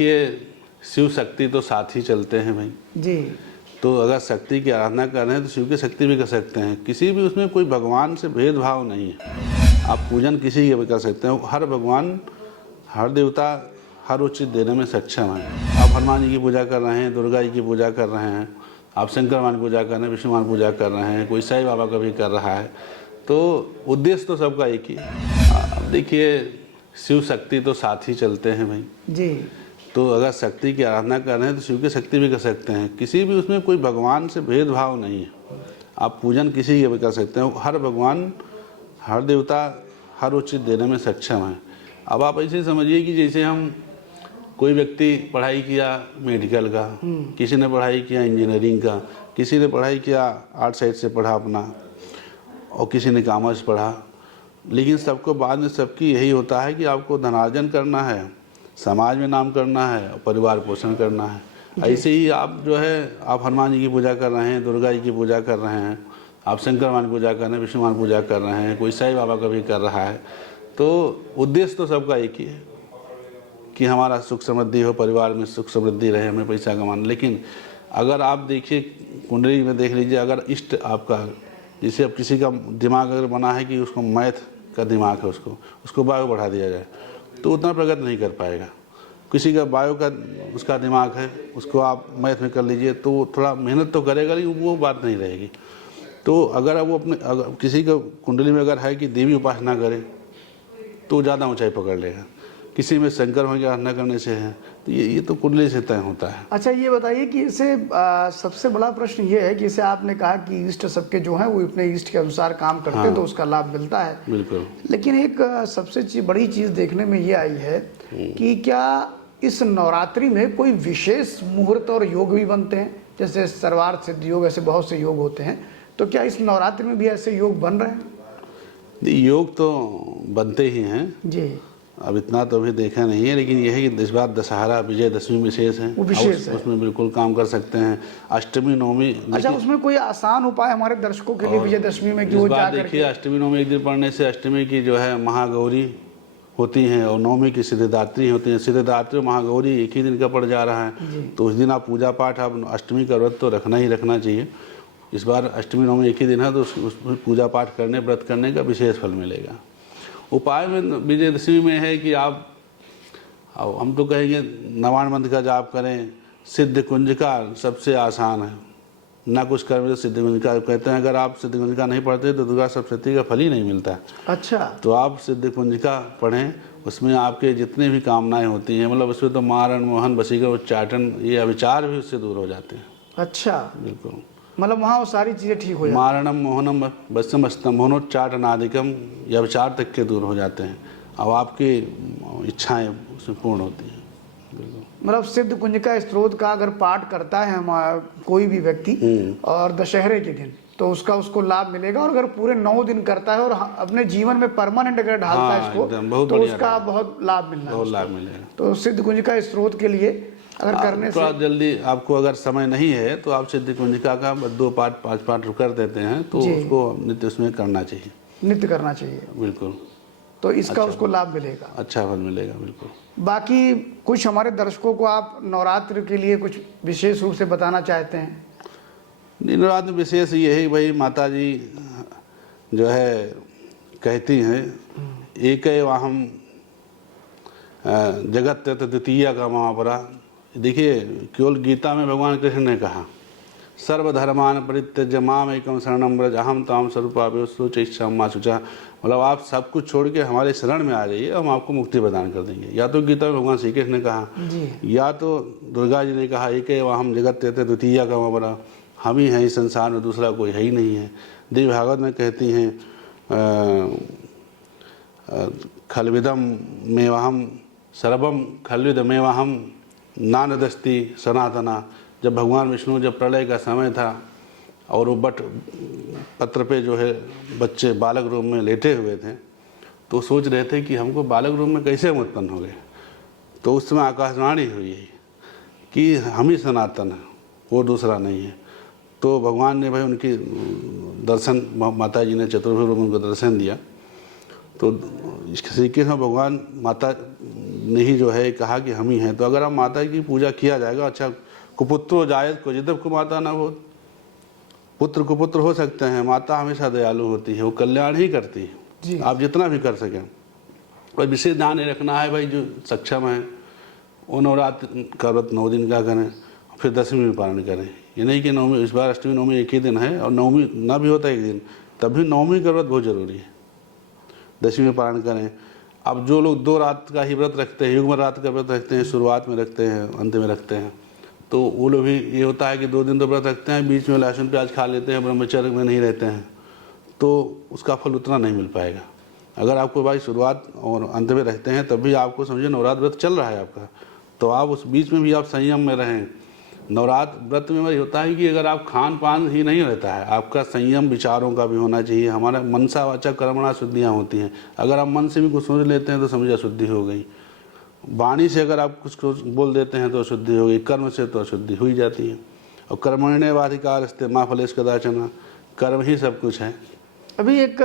देखिए, शिव शक्ति तो साथ ही चलते हैं भाई जी। तो अगर शक्ति की आराधना कर रहे हैं तो शिव की शक्ति भी कर सकते हैं। किसी भी उसमें कोई भगवान से भेदभाव नहीं है। आप पूजन किसी के भी कर सकते हैं। हर भगवान, हर देवता हर उचित देने में सक्षम है। आप हनुमान जी की पूजा कर रहे हैं, दुर्गा जी की पूजा कर रहे हैं, आप शंकर भगवान की पूजा कर रहे हैं, विष्णु भगवान पूजा कर रहे हैं, कोई साईं बाबा का भी कर रहा है, तो उद्देश्य तो सबका एक ही है। अब देखिए, शिव शक्ति तो साथ ही चलते हैं भाई जी। तो अगर शक्ति की आराधना कर रहे हैं तो शिव की शक्ति भी कर सकते हैं। किसी भी उसमें कोई भगवान से भेदभाव नहीं है। आप पूजन किसी के भी कर सकते हैं। हर भगवान, हर देवता हर उचित देने में सक्षम है। अब आप ऐसे समझिए कि जैसे हम कोई व्यक्ति पढ़ाई किया मेडिकल का, किसी ने पढ़ाई किया इंजीनियरिंग का, किसी ने पढ़ाई किया आर्ट साइड से पढ़ा अपना, और किसी ने कॉमर्स पढ़ा, लेकिन सबको बाद में सबकी यही होता है कि आपको धनार्जन करना है, समाज में नाम करना है और परिवार पोषण करना है। ऐसे ही आप जो है, आप हनुमान जी की पूजा कर रहे हैं, दुर्गा जी की पूजा कर रहे हैं, आप शंकर भगवान की पूजा कर रहे हैं, विष्णु भगवान पूजा कर रहे हैं, कोई साईं बाबा का भी कर रहा है, तो उद्देश्य तो सबका एक ही है कि हमारा सुख समृद्धि हो, परिवार में सुख समृद्धि रहे, हमें पैसा कमाना। लेकिन अगर आप देखिए कुंडली में देख लीजिए, अगर इष्ट आपका, जैसे अब किसी का दिमाग अगर बना है कि उसको मैथ का दिमाग है, उसको बायो बढ़ा दिया जाए तो उतना प्रगति नहीं कर पाएगा। किसी का बायो का उसका दिमाग है, उसको आप मैथ में कर लीजिए तो वो थोड़ा मेहनत तो करेगा, लेकिन वो बात नहीं रहेगी। तो अगर वो अपने, अगर किसी का कुंडली में अगर है कि देवी उपासना करे तो ज़्यादा ऊंचाई पकड़ लेगा। किसी में शंकर भगवान की आराधना करने से है, तो ये तो कुंडली से तय होता है। अच्छा, ये बताइए कि इसे सबसे बड़ा प्रश्न ये है कि इसे आपने कहा कि इष्ट सबके जो हैं वो अपने इष्ट के अनुसार काम करते हैं, तो उसका लाभ मिलता है। बिल्कुल। लेकिन एक सबसे बड़ी चीज़ देखने में ये आई है कि क्या इस नवरात्रि में कोई विशेष मुहूर्त और योग भी बनते हैं? जैसे सर्वार्थ सिद्ध योग, ऐसे बहुत से योग होते हैं, तो क्या इस नवरात्रि में भी ऐसे योग बन रहे हैं? योग तो बनते ही हैं जी। अब इतना तो अभी देखा नहीं है, लेकिन यह है कि इस बार दशहरा विजयदशमी विशेष है, वो विशेष है। उसमें बिल्कुल काम कर सकते हैं। अष्टमी नवमी, अच्छा, उसमें कोई आसान उपाय हमारे दर्शकों के लिए विजयदशमी में कि वो जा करके? देखिए, अष्टमी नवमी एक दिन पढ़ने से अष्टमी की जो है महागौरी होती हैं और नवमी की सिद्धिदात्री होती हैं। सिद्धिदात्री और महागौरी एक ही दिन का पड़ जा रहा है, तो उस दिन आप पूजा पाठ, आप अष्टमी का व्रत तो रखना ही रखना चाहिए। इस बार अष्टमी नवमी एक ही दिन है, तो उसमें पूजा पाठ करने, व्रत करने का विशेष फल मिलेगा। उपाय में विजयदशमी में है कि आप, हम तो कहेंगे नवान मंत्र का जाप करें। सिद्ध कुंजिका सबसे आसान है, ना कुछ कर्म तो सिद्ध कुंजिका कहते हैं। अगर आप सिद्ध कुंजिका नहीं पढ़ते तो दुर्गा सप्तशती का फल ही नहीं मिलता। अच्छा। तो आप सिद्ध कुंजिका पढ़ें, उसमें आपके जितने भी कामनाएं होती हैं, मतलब उसमें तो मारण, मोहन, वशीकरण, उच्चाटन, ये अविचार भी उससे दूर हो जाते हैं। अच्छा, बिल्कुल। मतलब वहाँ वो सारी चीज़ें ठीक हो जाती हैं। मारणम, मोहनम, वशम, स्तंभनोच्चाटनादिकम, ये अविचार तक के दूर हो जाते हैं। अब आपकी इच्छाएं उसमें पूर्ण होती हैं। मतलब सिद्ध कुंजिका स्त्रोत का अगर पाठ करता है हमारा कोई भी व्यक्ति और दशहरे के दिन, तो उसको लाभ मिलेगा। और अगर पूरे 9 दिन करता है और अपने जीवन में परमानेंट अगर ढालता है इसको, तो उसका बहुत लाभ मिलेगा। तो सिद्ध कुंजिका स्त्रोत के लिए अगर करने से जल्दी आपको अगर समय नहीं है तो आप सिद्ध कुंजिका का 2 पाठ 5 पाठ कर देते हैं, तो उसको नित्य उसमें करना चाहिए, नित्य करना चाहिए। बिल्कुल। तो इसका उसको लाभ मिलेगा, अच्छा फल मिलेगा, बिल्कुल। बाकी कुछ हमारे दर्शकों को आप नवरात्र के लिए कुछ विशेष रूप से बताना चाहते हैं? नवरात्र विशेष यही भाई, माता जी जो है कहती हैं, एक वाहम जगत द्वितीय का महापरा। देखिए, केवल गीता में भगवान कृष्ण ने कहा, सर्वधर्मान परित्यज्य माम एकम शरणम व्रज अहम ताम स्वरूपाभ्यो शुचिच्छाम मा शुचा। मतलब आप सब कुछ छोड़ के हमारे शरण में आ जाइए, हम आपको मुक्ति प्रदान कर देंगे। या तो गीता में भगवान श्री कृष्ण ने कहा, या तो दुर्गा जी ने कहा, एक हम जगत तेते द्वितीय का महापरा, हम ही हैं इस संसार में, दूसरा कोई है ही नहीं है। देवी भागवत में कहती हैं, खलविदम मेवाहम सर्वम खलविदमेवाहम नानदस्ति सनातना। जब भगवान विष्णु, जब प्रलय का समय था और वो बट पत्र पे जो है बच्चे बालक रूप में लेटे हुए थे, तो सोच रहे थे कि हमको बालक रूप में कैसे हम उत्पन्न हो गए। तो उस समय आकाशवाणी हुई कि हम ही सनातन हैं, वो दूसरा नहीं है। तो भगवान ने भाई उनकी दर्शन, माता जी ने चतुर्भुज रूप में उनको दर्शन दिया। तो श्री कृष्ण भगवान माता ने ही जो है कहा कि हम ही हैं। तो अगर हम माता की पूजा किया जाएगा, अच्छा कुपुत्रो जायत क्वचिदपि कुमाता न भूत्, पुत्र कुपुत्र हो सकते हैं, माता हमेशा दयालु होती है, वो कल्याण ही करती है, आप जितना भी कर सकें। और विशेष ध्यान ये रखना है भाई, जो सक्षम है वो नवरात्र का व्रत 9 दिन का करें, फिर 10वीं में पारण करें। ये नहीं कि नवमी, इस बार अष्टमी नवमी एक ही दिन है और नवमी ना भी होता एक दिन, तब भी 9वीं का व्रत बहुत ज़रूरी है, 10वीं में पारण करें। अब जो लोग 2 रात का ही व्रत रखते हैं, युग्म रात का व्रत रखते हैं, शुरुआत में रखते हैं, अंत में रखते हैं, तो वो लोग भी ये होता है कि 2 दिन तो व्रत रखते हैं, बीच में लहसुन प्याज खा लेते हैं, ब्रह्मचर्य में नहीं रहते हैं, तो उसका फल उतना नहीं मिल पाएगा। अगर आपको भाई शुरुआत और अंत में रखते हैं तब भी आपको समझिए नवरात्र व्रत चल रहा है आपका, तो आप उस बीच में भी आप संयम में रहें। नवरात्र व्रत में वही होता है कि अगर आप खान पान ही नहीं रहता है, आपका संयम विचारों का भी होना चाहिए। हमारा मनसा वाचा कर्मणा शुद्धियाँ होती हैं, अगर आप मन से भी कुछ सोच लेते हैं तो समझिए अशुद्धि हो गई। वाणी से अगर आप कुछ बोल देते हैं तो अशुद्धि हो गई, कर्म से तो अशुद्धि हुई जाती है। और कर्मण्येवाधिकारस्ते मा फलेषु कदाचन, कर्म ही सब कुछ है। अभी एक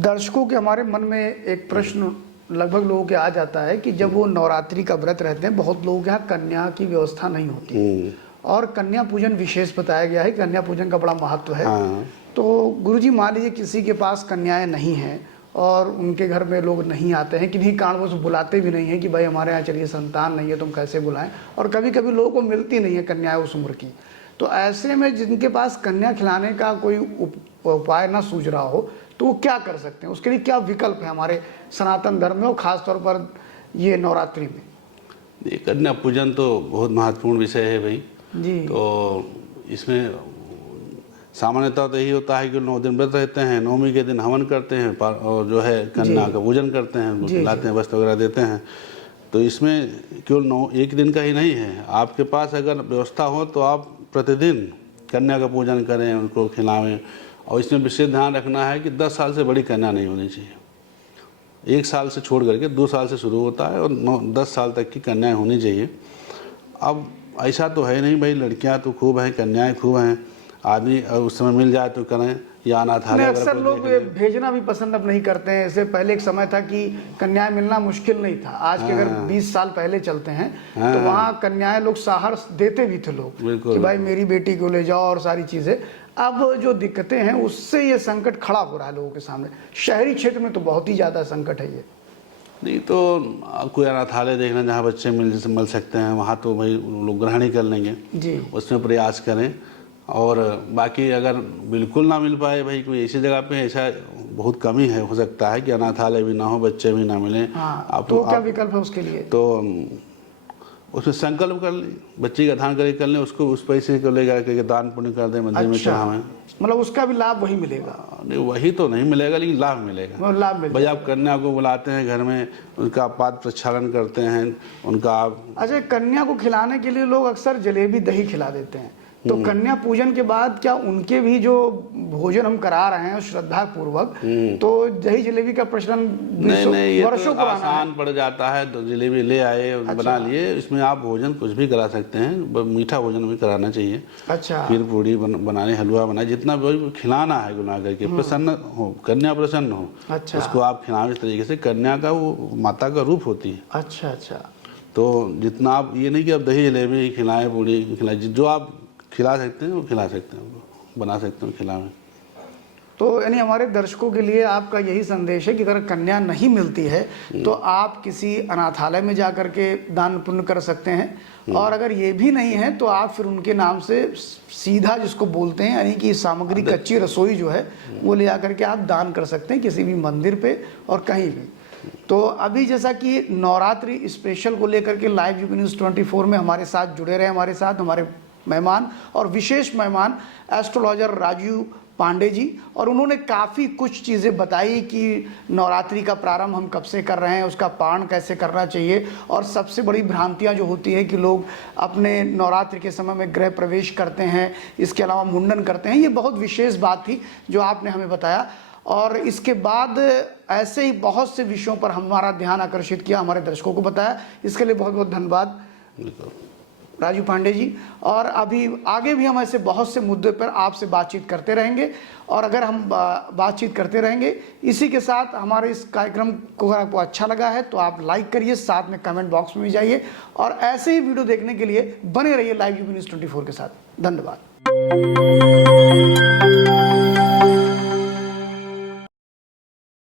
दर्शकों के हमारे मन में एक प्रश्न लगभग लोगों के आ जाता है कि जब वो नवरात्रि का व्रत रहते हैं, बहुत लोगों के यहाँ कन्या की व्यवस्था नहीं होती और कन्या पूजन विशेष बताया गया है, कन्या पूजन का बड़ा महत्व है। हाँ। तो गुरुजी मान लीजिए किसी के पास कन्याएं नहीं हैं और उनके घर में लोग नहीं आते हैं, किन्हीं कारणवश बुलाते भी नहीं हैं कि भाई हमारे यहाँ चलिए संतान नहीं है, तुम कैसे बुलाएं, और कभी कभी लोगों को मिलती नहीं है कन्याएं उस उम्र की। तो ऐसे में जिनके पास कन्या खिलाने का कोई उपाय ना सूझ रहा हो तो वो क्या कर सकते हैं, उसके लिए क्या विकल्प है हमारे सनातन धर्म में और खासतौर पर ये नवरात्रि में? ये कन्या पूजन तो बहुत महत्वपूर्ण विषय है भाई जी। तो इसमें सामान्यतः तो यही होता है कि 9 दिन व्रत रहते हैं, 9वीं के दिन हवन करते हैं और जो है कन्या का पूजन करते हैं, उनको खिलाते हैं, वस्त्र वगैरह देते हैं। तो इसमें केवल 1 दिन का ही नहीं है, आपके पास अगर व्यवस्था हो तो आप प्रतिदिन कन्या का पूजन करें, उनको खिलावें। और इसमें विशेष ध्यान रखना है कि 10 साल से बड़ी कन्या नहीं होनी चाहिए। 1 साल से छोड़ करके 2 साल से शुरू होता है और 10 साल तक की कन्याएं होनी चाहिए। अब ऐसा तो है नहीं भाई, लड़कियां तो खूब हैं, कन्याएं खूब हैं, आदमी उस समय मिल जाए तो करें, या अनाथालय। अक्सर लोग भेजना भी पसंद अब नहीं करते हैं। इससे पहले एक समय था कि कन्याएं मिलना मुश्किल नहीं था, आज के अगर 20 साल पहले चलते हैं तो वहाँ कन्याएं लोग सहार देते भी थे लोग कि भाई मेरी बेटी को ले जाओ और सारी चीजें। अब जो दिक्कतें हैं उससे ये संकट खड़ा हो रहा है लोगों के सामने। शहरी क्षेत्र में तो बहुत ही ज्यादा संकट है ये। नहीं तो कोई अनाथालय देखना जहाँ बच्चे मिल सकते हैं, वहाँ तो भाई लोग ग्रहण ही कर लेंगे जी, उसमें प्रयास करें। और बाकी अगर बिल्कुल ना मिल पाए भाई, कोई ऐसी जगह पे ऐसा बहुत कमी है, हो सकता है कि अनाथालय भी ना हो, बच्चे भी ना मिले। हाँ, तो क्या विकल्प है उसके लिए? तो उसमें संकल्प कर लें, बच्चे का दान कर लें, उसको उस पैसे को लेकर के दान पुण्य कर दें, मंदिर में चढ़ावें। मतलब उसका भी लाभ वही मिलेगा? नहीं, वही तो नहीं मिलेगा लेकिन लाभ मिलेगा। लाभ मिलेगा भाई, आप कन्या को बुलाते हैं घर में, उनका पाद प्रक्षालन करते हैं, उनका आप। अच्छा, कन्या को खिलाने के लिए लोग अक्सर जलेबी दही खिला देते हैं, तो कन्या पूजन के बाद क्या उनके भी जो भोजन हम करा रहे हैं श्रद्धा पूर्वक, तो दही जलेबी का प्रचलन नहीं, ये तो आसान पड़ जाता है, तो जलेबी ले आए बना लिए, इसमें आप भोजन कुछ भी करा सकते हैं, मीठा भोजन भी कराना चाहिए। अच्छा, खीर पूड़ी बनाने, हलवा बनाए, जितना भी खिलाना है गुना करके, प्रसन्न हो, कन्या प्रसन्न हो। अच्छा, उसको आप खिलाओ इस तरीके से। कन्या का वो माता का रूप होती है। अच्छा अच्छा। तो जितना आप, ये नहीं कि आप दही जलेबी खिलाएं, पूड़ी खिलाएं, जो आप खिला सकते हैं वो खिला सकते हैं, बना सकते हैं, खिलाएं। तो यानी हमारे दर्शकों के लिए आपका यही संदेश है कि अगर कन्या नहीं मिलती है तो आप किसी अनाथालय में जा कर के दान पुण्य कर सकते हैं, और अगर ये भी नहीं है तो आप फिर उनके नाम से सीधा, जिसको बोलते हैं यानी कि सामग्री, कच्ची रसोई जो है वो ले आकर के आप दान कर सकते हैं किसी भी मंदिर पे और कहीं भी। तो अभी जैसा कि नवरात्रि स्पेशल को लेकर के लाइव यूपी न्यूज़ 24 में हमारे साथ जुड़े रहे हमारे साथ हमारे मेहमान और विशेष मेहमान एस्ट्रोलॉजर राजीव पांडे जी, और उन्होंने काफ़ी कुछ चीज़ें बताई कि नवरात्रि का प्रारंभ हम कब से कर रहे हैं, उसका पारण कैसे करना चाहिए, और सबसे बड़ी भ्रांतियां जो होती है कि लोग अपने नवरात्रि के समय में गृह प्रवेश करते हैं, इसके अलावा मुंडन करते हैं। ये बहुत विशेष बात थी जो आपने हमें बताया, और इसके बाद ऐसे ही बहुत से विषयों पर हमारा ध्यान आकर्षित किया, हमारे दर्शकों को बताया। इसके लिए बहुत बहुत धन्यवाद। राजू पांडे जी, और अभी आगे भी हम ऐसे बहुत से मुद्दे पर आपसे बातचीत करते रहेंगे। और अगर हम बातचीत करते रहेंगे, इसी के साथ हमारे इस कार्यक्रम को अगर आपको अच्छा लगा है तो आप लाइक करिए, साथ में कमेंट बॉक्स में भी जाइए, और ऐसे ही वीडियो देखने के लिए बने रहिए लाइव यूपी न्यूज़ 24 के साथ। धन्यवाद।